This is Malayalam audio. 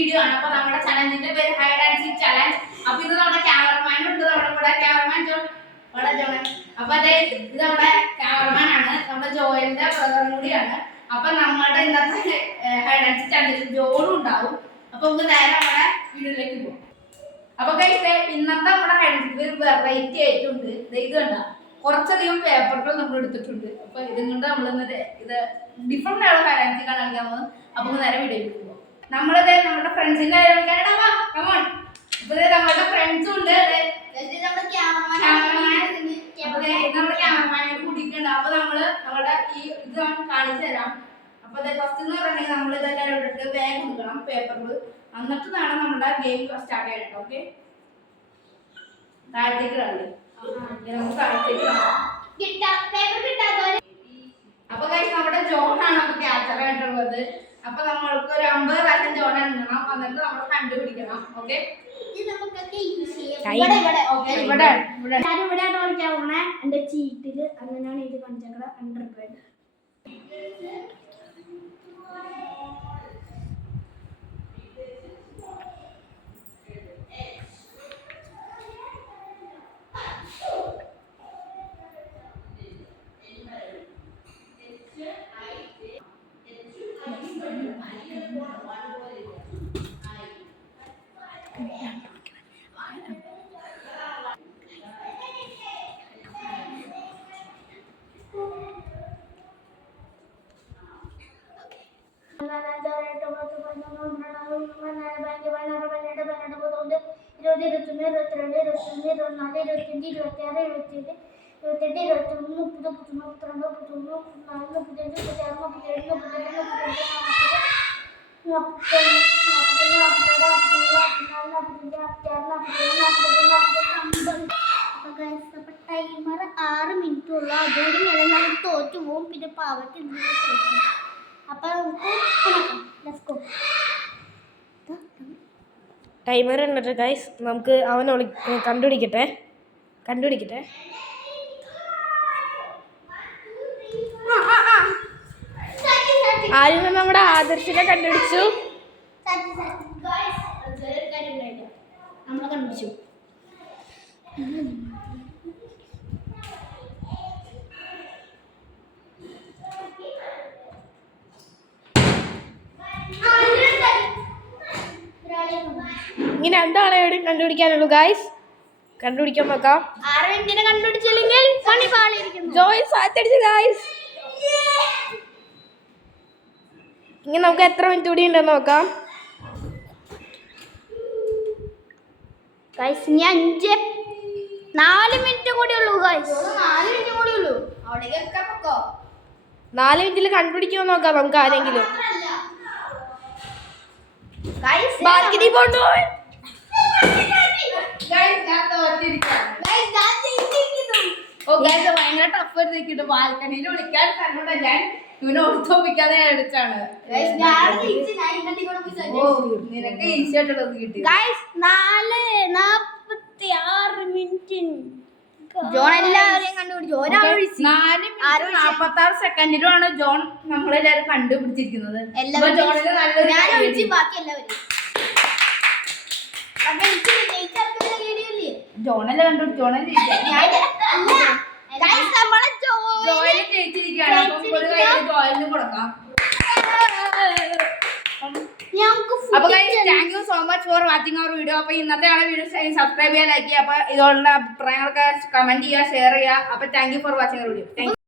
വീഡിയോ ആണ്. അപ്പൊ നമ്മുടെ ചലഞ്ചിന്റെ പേര് ഹൈഡ് ആൻഡ് സീക്ക് ചലഞ്ച്. അപ്പൊ ഇത് നമ്മുടെ ക്യാമറമാൻ ഉണ്ട്, നമ്മുടെ കൂടെ ക്യാമറമാൻ ജോൺ. അപ്പൊ അതെ, ഇത് നമ്മുടെ ക്യാമറമാൻ ആണ്, നമ്മുടെ ജോയലിന്റെ ബ്രദറും കൂടിയാണ്. അപ്പൊ നമ്മുടെ ഇന്നത്തെ ഹൈഡ് ആൻഡ് സീക്ക് ചലഞ്ചിൽ ജോണും ഉണ്ടാവും. അപ്പൊ നമുക്ക് നേരെ നമ്മുടെ വീഡിയോയിലേക്ക് പോകും. അപ്പൊ ഇന്നത്തെ നമ്മുടെ ഹൈഡ് ആൻഡ് സീക്ക് വെറൈറ്റി ആയിട്ടുണ്ട്. ഇത് കണ്ട കുറച്ചധികം പേപ്പറുകൾ നമ്മൾ എടുത്തിട്ടുണ്ട്. അപ്പൊ ഇതും കൊണ്ട് നമ്മൾ ഇത് ഡിഫറെന്റ് ആയുള്ള ഹൈഡ് ആൻഡ് സീക്ക് കളിക്കാൻ പോകുന്നത്. അപ്പൊ നേരെ വീഡിയോയിലേക്ക് പോകും. നമ്മളിത് നമ്മുടെ ഫ്രണ്ട്സിന്റെ നമ്മുടെ ഫ്രണ്ട്സും ഉണ്ട്, നമ്മുടെ ക്യാമറമാനോട് കൂട്ടിയിട്ടുണ്ട്. അപ്പൊ നമ്മള് നമ്മുടെ ഈ ഇത് കാണിച്ചു തരാം. അപ്പൊ ഫസ്റ്റ് എന്ന് പറഞ്ഞിട്ടുണ്ടെങ്കിൽ നമ്മൾ ഇതെല്ലാം ഇട്ടിട്ട് ബാഗ് കൊടുക്കണം പേപ്പറിൽ. എന്നിട്ട് വേണം നമ്മുടെ ഗെയിം സ്റ്റാർട്ട് ചെയ്യാനായിട്ട്. ഓക്കെ, താഴത്തേക്ക് കളി നമുക്ക് താഴത്തേക്ക് അപ്പൊ നമ്മുടെ ജോണാണ് അപ്പൊ ക്യാച്ചറായിട്ടുള്ളത്. അപ്പൊ നമ്മൾക്ക് ഒരു 50 പ്രാവശ്യം ജോൺ എണ്ണണം, എന്നിട്ട് നമ്മൾ കണ്ടുപിടിക്കണം. ഓക്കെ, ഇവിടെയാണ് കളിക്കാൻ പോണേ. എന്റെ ചീറ്റില് അങ്ങനെയാണ് ഇത് പഞ്ചക്കട 100 രൂപ. ടൈമർ 6 മിനിറ്റ് ഉള്ളു. അതുകൊണ്ട് ഞാൻ തോറ്റു പോകും. പിന്നെ പാവയ്ക്ക് അപ്പൊ ടൈമർ ഉണ്ടിട്ട് ഗൈസ്, നമുക്ക് അവനെ കണ്ടുപിടിക്കട്ടെ. ആദ്യം നമ്മുടെ ആദർശിനെ കണ്ടുപിടിച്ചു. നമ്മളെ കണ്ടുപിടിച്ചു. ഇങ്ങനെ 2 ആളെ കണ്ടുപിടിക്കാനുള്ളൂ ഗൈസ്. കണ്ടുപിടിക്കാൻ നോക്കാം. 6 മിനിറ്റിനെ കണ്ടുപിടിച്ചില്ലെങ്കിൽ ജോയ് സാറ്റടിച്ചു ഗൈസ്. ഇങ്ങനെ നമുക്ക് എത്ര മിനിറ്റ് കൂടി ഉണ്ടെന്ന് നോക്കാം. ഇനി 4 മിനിറ്റ് കൂടി ഉള്ളൂ ഗൈസ്. 4 മിനിറ്റ് കൂടി ഉള്ളൂ. 4 മിനിറ്റിൽ കണ്ടുപിടിക്കുമോ നോക്കാം നമുക്ക് ആരെങ്കിലും. ബാൽക്കണി പോണ്ടോ? ഭയങ്കര ടഫ് എടുത്തിട്ട് ബാൽക്കണിയിൽ വിളിക്കാൻ കണ്ടോണ്ടാ ഞാൻ ഇവനെ ഓർത്തോപ്പിക്കാതെ അടിച്ചാണ്. നിനക്ക് ഈസി ആയിട്ടുള്ളത് കിട്ടി. 4:46 മിനിറ്റ് ജോൺ എല്ലാവരെയും കണ്ടുപിടിച്ചു. 4:46 സെക്കൻഡിലുമാണ് ജോൺ നമ്മളെല്ലാരും കണ്ടുപിടിച്ചിരിക്കുന്നത്. ജോണല്ലേ കണ്ടുപിടിച്ചു. ജോയില് ജയിച്ചിരിക്കുകയാണ്. ജോയിലിന് കൊടുക്കാം. അപ്പൊ thank you so much for watching our video. അപ്പൊ ഇന്നത്തെ വീഡിയോ സബ്സ്ക്രൈബ് ചെയ്യാൻ, ലൈക്ക് ചെയ്യുക. അപ്പൊ ഇതുള്ള അഭിപ്രായങ്ങളൊക്കെ കമന്റ് ചെയ്യുക, ഷെയർ ചെയ്യുക. അപ്പൊ thank you for watching our video.